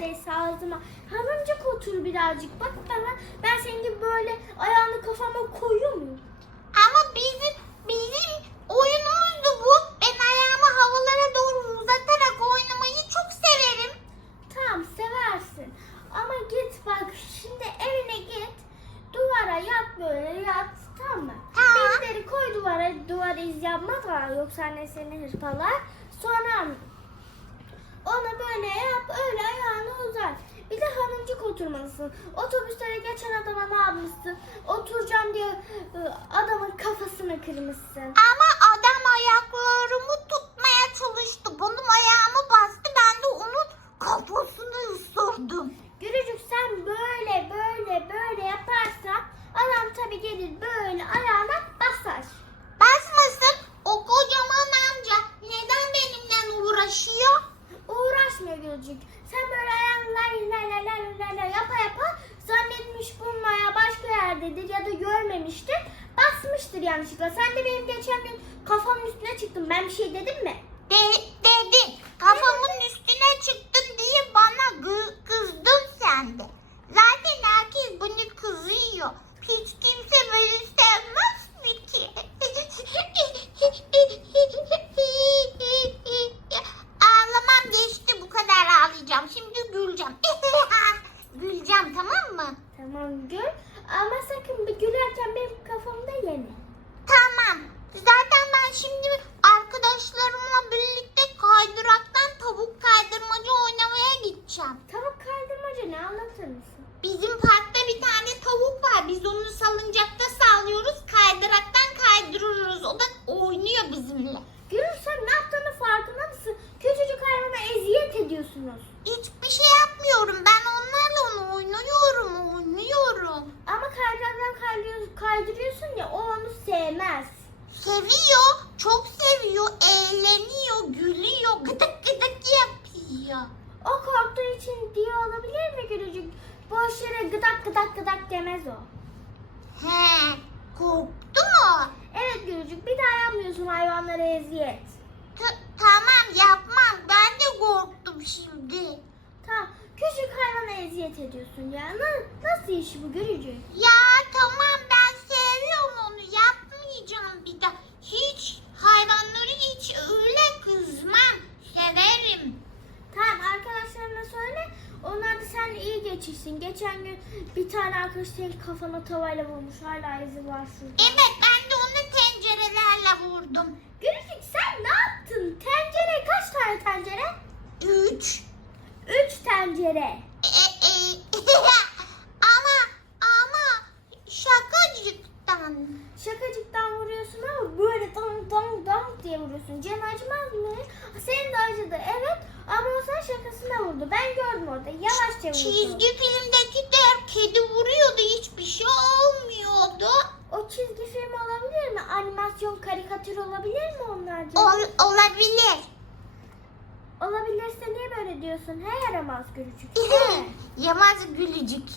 neredeyse ağzıma. Hanımcık otur birazcık. Bak bana ben senin gibi böyle ayağını kafama koyuyor muyum? Ama bizim bizim oyunumuzdu bu. Ben ayağımı havalara doğru uzatarak oynamayı çok severim. Tamam seversin. Ama git bak şimdi evine git. Duvara yat böyle yat tamam mı? Tamam. Bezleri koy duvara. Duvara iz yapma da yoksa anne seni hırpalar. Sonra onu böyle yap öyle ayağını uzat. Bir de hanımcık oturmalısın. Otobüslere geçen adama ne yapmışsın? Oturacağım diye ı, adamın kafasını kırmışsın. Ama adam ayaklarımı tutmaya çalıştı. Benim ayağımı bastı. Ben de onun kafasını ısırdım. Gülücük sen böyle böyle böyle yaparsan adam tabi gelir böyle ayağına basar. Basmasın. O kocaman amca neden benimle uğraşıyor? Uğraşmıyor Gülücük. Sen böyle lay lay lay yapa yapa zannetmiş bunun ayağı başka yerdedir ya da görmemiştir. Basmıştır yanlışlıkla. Sen de benim geçen gün kafamın üstüne çıktın. Ben bir şey dedim mi? De, dedin. Kafamın üstüne çıktın diye bana kızdın sen de. Zaten herkes beni kızıyor. Hiç kimse beni sevmez mi ki? Ağlamam geçti bu kadar ağlayacağım. Şimdi Tamam gül. Ama sakın bir gülerken benim kafamda yeme. Tamam. Zaten ben şimdi arkadaşlarımla birlikte kaydırıyorsun, ya o onu sevmez. Seviyor. Çok seviyor. Eğleniyor. Gülüyor. Gıdık gıdık yapıyor. O korktuğu için diye olabilir mi Gülücük? Boş yere gıdak gıdak gıdak demez o. He. Korktu mu? Evet Gülücük bir daha yapmıyorsun hayvanlara eziyet. T- tamam yapmam. Ben de korktum şimdi. Tamam küçük hayvana eziyet ediyorsun ya. Na- nasıl iş bu Gülücük? Ya tamam ben seviyorum onu. Yapmayacağım bir daha. Hiç hayvanları hiç öyle kızmam. Severim. Tamam arkadaşlarına söyle. Seninle iyi geçirsin. Geçen gün bir tane arkadaş senin kafana tavayla vurmuş. Hala izi var şurada. Evet ben de onu tencerelerle vurdum. Gülücük sen ne yaptın? Tencere kaç tane tencere? Üç. Üç tencere. E, e, ama ama şakacıktan. Şakacıktan vuruyorsun ama böyle dam dam dam diye vuruyorsun. Can acımaz mı? Senin de acıdı evet ama o sana şakasına vurdu. Ben gördüm orada. Yavaşça vurdu. Çizgi filmdeki de kedi vuruyordu hiçbir şey olmuyordu. O çizgi film olabilir mi? Animasyon karikatür olabilir mi onlar? canım? Ol, olabilir. Olabilirse niye böyle diyorsun? He yaramaz gülücük. He. Yamaz gülücük.